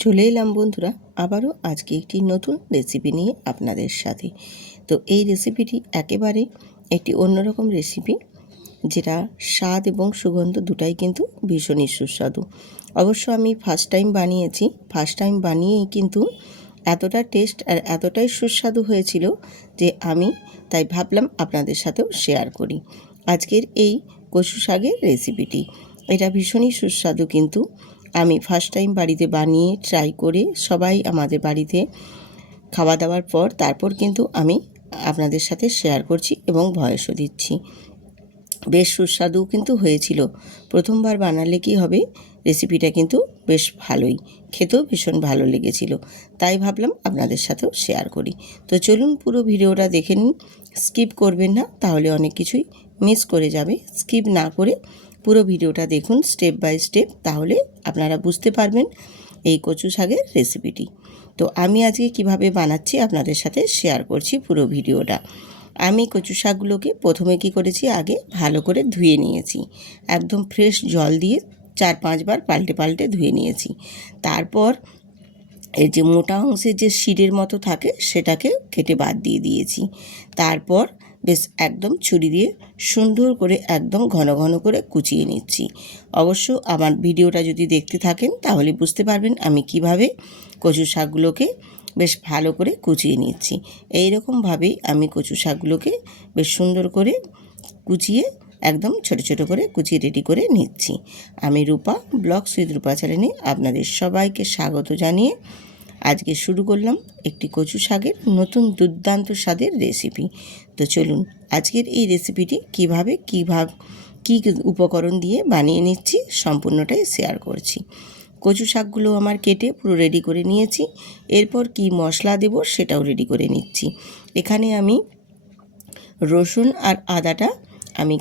চলে এলাম বন্ধুরা আবারও আজকে একটি নতুন রেসিপি নিয়ে আপনাদের সাথে। তো এই রেসিপিটি একেবারে একটি অন্যরকম রেসিপি, যেটা স্বাদ এবং সুগন্ধ দুটাই কিন্তু ভীষণই সুস্বাদু। অবশ্য আমি ফার্স্ট টাইম বানিয়েছি, ফার্স্ট টাইম বানিয়েই কিন্তু এতটা টেস্ট আর এতটাই সুস্বাদু হয়েছিল যে আমি তাই ভাবলাম আপনাদের সাথেও শেয়ার করি আজকের এই কচু শাকের রেসিপিটি। এটা ভীষণই সুস্বাদু, কিন্তু আমি ফার্স্ট টাইম বাড়িতে বানিয়ে ট্রাই করে সবাই আমাদের বাড়িতে খাওয়া দাওয়ার পর তারপর কিন্তু আমি আপনাদের সাথে শেয়ার করছি এবং ভয়েসও দিচ্ছি। বেশ সুস্বাদু কিন্তু হয়েছিল। প্রথমবার বানালে কি হবে, রেসিপিটা কিন্তু বেশ ভালোই, খেতেও ভীষণ ভালো লেগেছিল, তাই ভাবলাম আপনাদের সাথেও শেয়ার করি। তো চলুন পুরো ভিডিওটা দেখে নিন, স্কিপ করবেন না, তাহলে অনেক কিছুই মিস করে যাবে। স্কিপ না করে পুরো ভিডিওটা দেখুন স্টেপ বাই স্টেপ, তাহলে আপনারা বুঝতে পারবেন এই কচু শাকের রেসিপিটি। তো আমি আজকে কিভাবে বানাচ্ছি আপনাদের সাথে শেয়ার করছি পুরো ভিডিওটা। আমি কচু শাকগুলোকে প্রথমে কি করেছি, আগে ভালো করে ধুয়ে নিয়েছি, একদম ফ্রেশ জল দিয়ে 4-5 বার পাল্টে পাল্টে ধুয়ে নিয়েছি। তারপর এর যে মোটা অংশের যে শিরের মতো থাকে সেটাকে কেটে বাদ দিয়ে দিয়েছি। তারপর বেশ একদম ছুরি দিয়ে সুন্দর করে একদম ঘন ঘন করে কুচিয়ে নিচ্ছি। অবশ্য আমার ভিডিওটা যদি দেখতে থাকেন তাহলে বুঝতে পারবেন আমি কিভাবে কচু শাকগুলোকে বেশ ভালো করে কুচিয়ে নিচ্ছি। এই রকমভাবেই আমি কচু শাকগুলোকে বেশ সুন্দর করে কুচিয়ে একদম ছোট ছোট করে কুচিয়ে রেডি করে নিচ্ছি। আমি রূপা ব্লগস উইথ রূপা চ্যানেলে আপনাদের সবাইকে স্বাগত জানিয়ে আজকে শুরু করলাম একটি কচু শাকের নতুন দুর্দান্ত স্বাদের রেসিপি। তো চলুন আজকের এই রেসিপিটি কী উপকরণ দিয়ে বানিয়ে নিচ্ছি সম্পূর্ণটাই শেয়ার করছি। কচু শাকগুলো আমার কেটে পুরো রেডি করে নিয়েছি। এরপর কি মশলা দেব সেটাও রেডি করে নিচ্ছি। এখানে আমি রসুন আর আদাটা আমি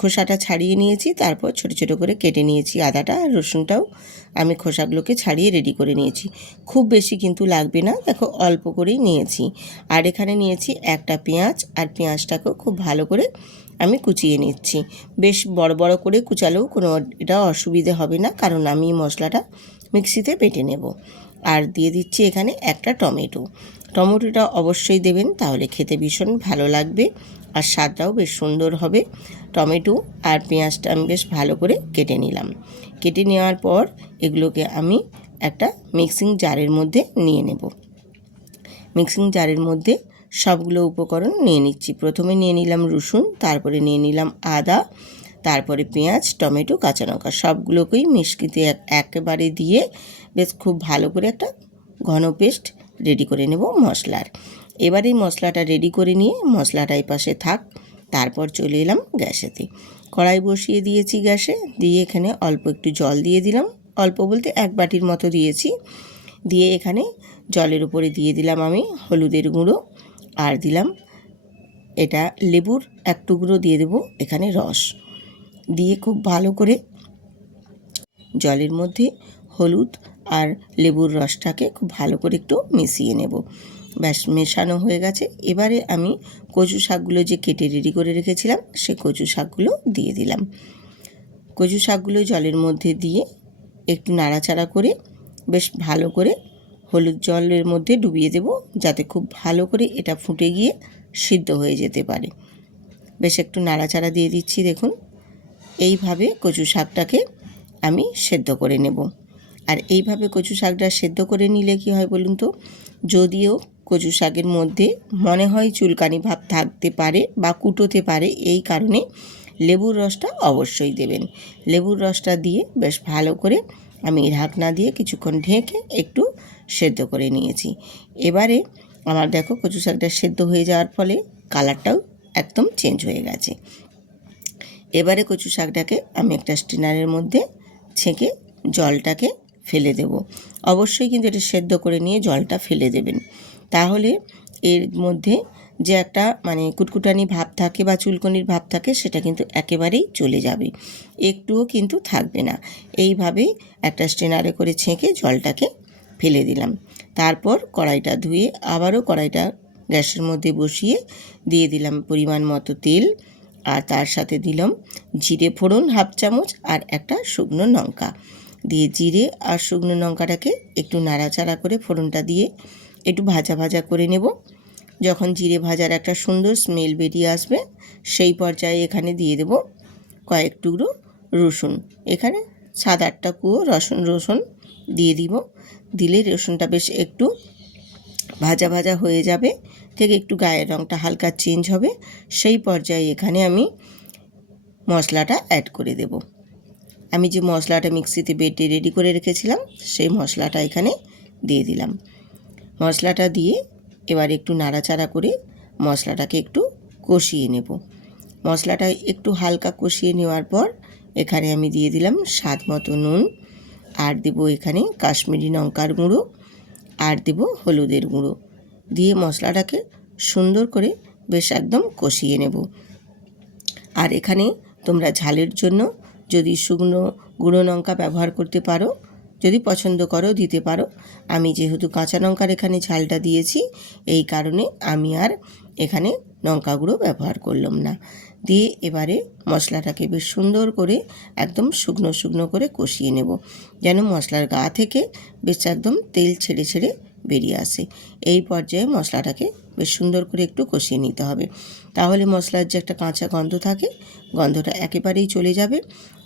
খোসাটা ছাড়িয়ে নিয়েছি, তারপর ছোট ছোট করে কেটে নিয়েছি। আদাটা আর রসুনটাও আমি খোসাগুলোকে ছাড়িয়ে রেডি করে নিয়েছি। খুব বেশি কিন্তু লাগবে না, দেখো অল্প করেই নিয়েছি। আর এখানে নিয়েছি একটা পেঁয়াজ, আর পেঁয়াজটাকেও খুব ভালো করে আমি কুচিয়ে নিচ্ছি। বেশ বড় বড় করে কুচালেও কোনো এটা অসুবিধে হবে না, কারণ আমি মশলাটা মিক্সিতে বেটে নেব। আর দিয়ে দিচ্ছি এখানে একটা টমেটোটা অবশ্যই দেবেন, তাহলে খেতে ভীষণ ভালো লাগবে আর স্বাদটাও বেশ সুন্দর হবে। টমেটো আর পেঁয়াজটা আমি বেশ ভালো করে কেটে নিলাম। কেটে নেওয়ার পর এগুলোকে আমি একটা মিক্সিং জারের মধ্যে নিয়ে নেব। মিক্সিং জারের মধ্যে সবগুলো উপকরণ নিয়ে নিচ্ছি। প্রথমে নিয়ে নিলাম রসুন, তারপরে নিয়ে নিলাম আদা, তারপরে পেঁয়াজ, টমেটো, কাঁচা লঙ্কা, সবগুলোকেই মিক্সিতে একেবারে দিয়ে বেশ খুব ভালো করে একটা ঘন পেস্ট রেডি করে নেব মশলার। এবার এই মশলাটা রেডি করে নিয়ে মশলাটা এই পাশে থাক, তারপর চলে এলাম গ্যাসেতে। কড়াই বসিয়ে দিয়েছি গ্যাসে, দিয়ে এখানে অল্প একটু জল দিয়ে দিলাম, অল্প বলতে 1 বাটির মতো দিয়েছি। দিয়ে এখানে জলের উপরে দিয়ে দিলাম আমি হলুদের গুঁড়ো, আর দিলাম এটা লেবুর 1 টুকরো দিয়ে দেব এখানে রস দিয়ে খুব ভালো করে জলের মধ্যে হলুদ আর লেবুর রসটাকে খুব ভালো করে একটু মিশিয়ে নেব। ব্যাস মেশানো হয়ে গেছে। এবারে আমি কচু শাকগুলো যে কেটে রেডি করে রেখেছিলাম সে কচু শাকগুলো দিয়ে দিলাম। কচু শাকগুলো জলের মধ্যে দিয়ে একটু নাড়াচাড়া করে বেশ ভালো করে হলুদ জলের মধ্যে ডুবিয়ে দেব, যাতে খুব ভালো করে এটা ফুটে গিয়ে সিদ্ধ হয়ে যেতে পারে। বেশ একটু নাড়াচাড়া দিয়ে দিচ্ছি। দেখুন এইভাবে কচু শাকটাকে আমি সেদ্ধ করে নেব। আর এইভাবে কচু শাকটা সেদ্ধ করে নিলে কি হয় বলুন তো, যদিও কচু শাকের মধ্যে মনে হয় চুলকানি ভাব থাকতে পারে বা কুটোতে পারে, এই কারণে লেবুর রসটা অবশ্যই দেবেন। লেবুর রসটা দিয়ে বেশ ভালো করে আমি ঢাকনা দিয়ে কিছুক্ষণ ঢেকে একটু সেদ্ধ করে নিয়েছি। এবারে আমার দেখো কচু শাকটা সেদ্ধ হয়ে যাওয়ার ফলে কালারটাও একদম চেঞ্জ হয়ে গেছে। এবারে কচু শাকটাকে আমি একটা স্ট্রেনারের মধ্যে ছেঁকে জলটাকে ফেলে দেব। অবশ্যই কিন্তু এটা সেদ্ধ করে নিয়ে জলটা ফেলে দেবেন, তাহলে এর মধ্যে যে একটা কুটকুটানি ভাব থাকে বা চুলকনির ভাব থাকে সেটা কিন্তু একেবারেই চলে যাবে, একটুও কিন্তু থাকবে না। এইভাবেই একটা স্ট্রেনারে করে ছেঁকে জলটাকে ফেলে দিলাম। তারপর কড়াইটা ধুয়ে আবারও কড়াইটা গ্যাসের মধ্যে বসিয়ে দিয়ে দিলাম পরিমাণ মতো তেল, আর তার সাথে দিলাম জিরে ফোড়ন 1/2 চামচ আর একটা শুকনো লঙ্কা। দিয়ে জিরে আর শুকনো লঙ্কাটাকে একটু নাড়াচাড়া করে ফোড়নটা দিয়ে একটু ভাজা ভাজা করে নেব। যখন জিরে ভাজার একটা সুন্দর স্মেল বেরিয়ে আসবে সেই পর্যায়ে এখানে দিয়ে দেব কয়েক টুকরো রসুন। এখানে 7-8টা কুয়ো রসুন দিয়ে দিব। দিলে রসুনটা বেশ একটু ভাজা ভাজা হয়ে যাবে, থেকে একটু গায়ের রঙটা হালকা চেঞ্জ হবে, সেই পর্যায়ে এখানে আমি মশলাটা অ্যাড করে দেব। আমি যে মশলাটা মিক্সিতে বেটে রেডি করে রেখেছিলাম সেই মশলাটা এখানে দিয়ে দিলাম। মশলাটা দিয়ে এবার একটু নাড়াচাড়া করে মশলাটাকে একটু কষিয়ে নেব। মশলাটা একটু হালকা কষিয়ে নেওয়ার পর এখানে আমি দিয়ে দিলাম স্বাদ মতো নুন, আর দেব এখানে কাশ্মীরি লঙ্কার গুঁড়ো, আর দেব হলুদের গুঁড়ো। দিয়ে মশলাটাকে সুন্দর করে বেশ একদম কষিয়ে নেব। আর এখানে তোমরা ঝালের জন্য যদি শুকনো গুঁড়ো লঙ্কা ব্যবহার করতে পারো, যদি পছন্দ করো দিতে পারো। আমি যেহেতু কাঁচা লঙ্কার এখানে ঝালটা দিয়েছি, এই কারণে আমি আর এখানে লঙ্কা গুঁড়ো ব্যবহার করলাম না। দিয়ে এবারে মশলাটাকে বেশ সুন্দর করে একদম শুকনো শুকনো করে কষিয়ে নেব, যেন মশলার গা থেকে বেশ একদম তেল ছেড়ে ছেড়ে বেরিয়ে আসে। এই পর্যায়ে মশলাটাকে বেশ সুন্দর করে একটু কষিয়ে নিতে হবে, তাহলে মশলার যে একটা কাঁচা গন্ধ থাকে গন্ধটা একেবারেই চলে যাবে,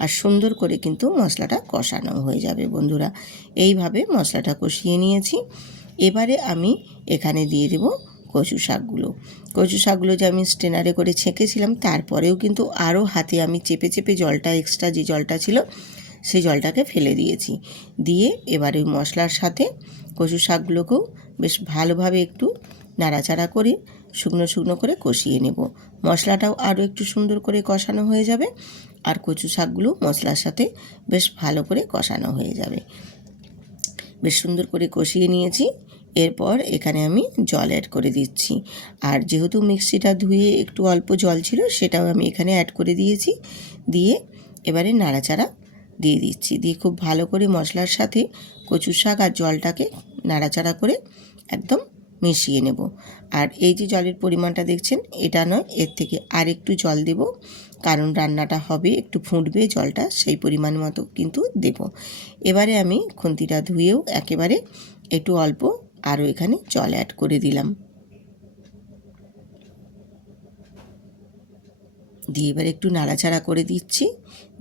আর সুন্দর করে কিন্তু মশলাটা কষানো হয়ে যাবে। বন্ধুরা, এইভাবে মশলাটা কষিয়ে নিয়েছি। এবারে আমি এখানে দিয়ে দেব কচু শাকগুলো যে আমি স্ট্রেনারে করে ছেঁকেছিলাম, তারপরেও কিন্তু আরও হাতে আমি চেপে চেপে জলটা, এক্সট্রা যে জলটা ছিল সেই জলটাকে ফেলে দিয়েছি। দিয়ে এবার ওই মশলার সাথে কচু শাকগুলোকেও বেশ ভালোভাবে একটু নাড়াচাড়া করে শুকনো শুকনো করে কষিয়ে নেব। মশলাটাও আরও একটু সুন্দর করে কষানো হয়ে যাবে, আর কচু শাকগুলো মশলার সাথে বেশ ভালো করে কষানো হয়ে যাবে। বেশ সুন্দর করে কষিয়ে নিয়েছি। এরপর এখানে আমি জল অ্যাড করে দিচ্ছি, আর যেহেতু মিক্সিটা ধুয়ে একটু অল্প জল ছিল সেটাও আমি এখানে অ্যাড করে দিয়েছি। দিয়ে এবারে নাড়াচাড়া দিয়ে দিচ্ছি, দিয়ে খুব ভালো করে মশলার সাথে কচু শাক আর জলটাকে নাড়াচাড়া করে একদম মিশিয়ে নেব। আর এই যে জলের পরিমাণটা দেখছেন, এটা নয়, এর থেকে আর একটু জল দেব, কারণ রান্নাটা হবে একটু ফুটবে জলটা, সেই পরিমাণ মতো কিন্তু দেব। এবারে আমি খুন্তিটা ধুয়েও একেবারে একটু অল্প আরও এখানে জল অ্যাড করে দিলাম। দিয়ে এবার একটু নাড়াচাড়া করে দিচ্ছি,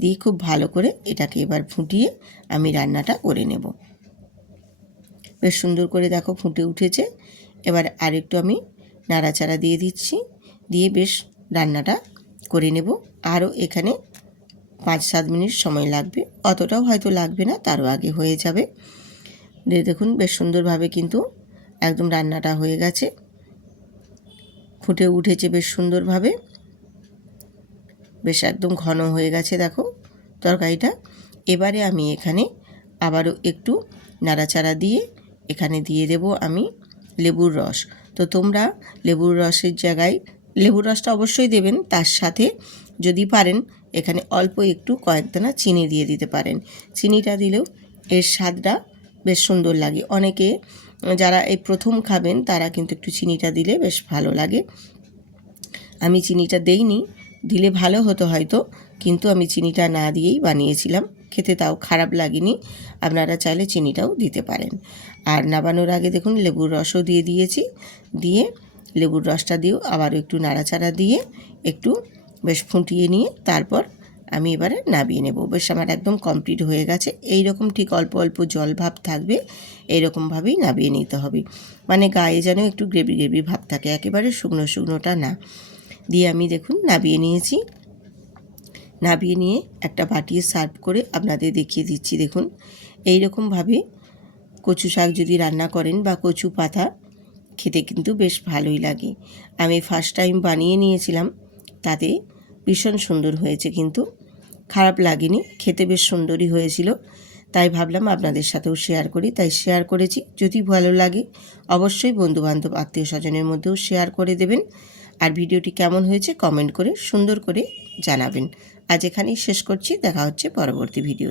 দিয়ে খুব ভালো করে এটাকে এবার ফুটিয়ে আমি রান্নাটা করে নেব। বেশ সুন্দর করে দেখো ফুটে উঠেছে। এবার আরেকটু আমি নাড়াচাড়া দিয়ে দিচ্ছি, দিয়ে বেশ রান্নাটা করে নেব। আরও এখানে 5-7 মিনিট সময় লাগবে, অতটাও হয়তো লাগবে না, তারও আগে হয়ে যাবে। দেখুন বেশ সুন্দরভাবে কিন্তু একদম রান্নাটা হয়ে গেছে, ফুটে উঠেছে বেশ সুন্দরভাবে, বেশ একদম ঘন হয়ে গেছে দেখো তরকারিটা। এবারে আমি এখানে আবারও একটু নাড়াচাড়া দিয়ে এখানে দিয়ে দেব আমি লেবুর রস। তো তোমরা লেবুর রসের জায়গায় লেবুর রসটা অবশ্যই দেবেন, তার সাথে যদি পারেন এখানে অল্প একটু কয়েক দানা চিনি দিয়ে দিতে পারেন। চিনিটা দিলেও এর স্বাদটা বেশ সুন্দর লাগে। অনেকে যারা এই প্রথম খাবেন তারা কিন্তু একটু চিনিটা দিলে বেশ ভালো লাগে। আমি চিনিটা দেইনি, দিলে ভালো হতো হয়তো, কিন্তু আমি চিনিটা না দিয়েই বানিয়েছিলাম, খেতে তাও খারাপ লাগেনি। আপনারা চাইলে চিনিটাও দিতে পারেন। আর নামানোর আগে দেখুন লেবুর রসও দিয়ে দিয়েছি, দিয়ে লেবুর রসটা দিয়েও আবারও একটু নাড়াচাড়া দিয়ে একটু বেশ ফুটিয়ে নিয়ে তারপর আমি এবারে নামিয়ে নেব। বেশ আমার একদম কমপ্লিট হয়ে গেছে। এই রকম ঠিক অল্প অল্প জল ভাব থাকবে, এইরকমভাবেই নামিয়ে নিতে হবে, মানে গায়ে যেন একটু গ্রেভি গ্রেভি ভাব থাকে, একেবারে শুকনো শুকনোটা না। দিয়ে আমি দেখুন নামিয়ে নিয়েছি। নামিয়ে নিয়ে একটা বাটিয়ে সার্ভ করে আপনাদের দেখিয়ে দিচ্ছি। দেখুন এই রকমভাবে কচু শাক যদি রান্না করেন বা কচু পাতা, খেতে কিন্তু বেশ ভালোই লাগে। আমি ফার্স্ট টাইম বানিয়ে নিয়েছিলাম, তাতে ভীষণ সুন্দর হয়েছে, কিন্তু খারাপ লাগেনি, খেতে বেশ সুন্দরই হয়েছিল। তাই ভাবলাম আপনাদের সাথেও শেয়ার করি, তাই শেয়ার করেছি। যদি ভালো লাগে অবশ্যই বন্ধুবান্ধব আত্মীয় স্বজনের মধ্যেও শেয়ার করে দেবেন। আর ভিডিওটি কেমন হয়েছে কমেন্ট করে সুন্দর করে জানাবেন। আজ এখানেই শেষ করছি, দেখা হচ্ছে পরবর্তী ভিডিও।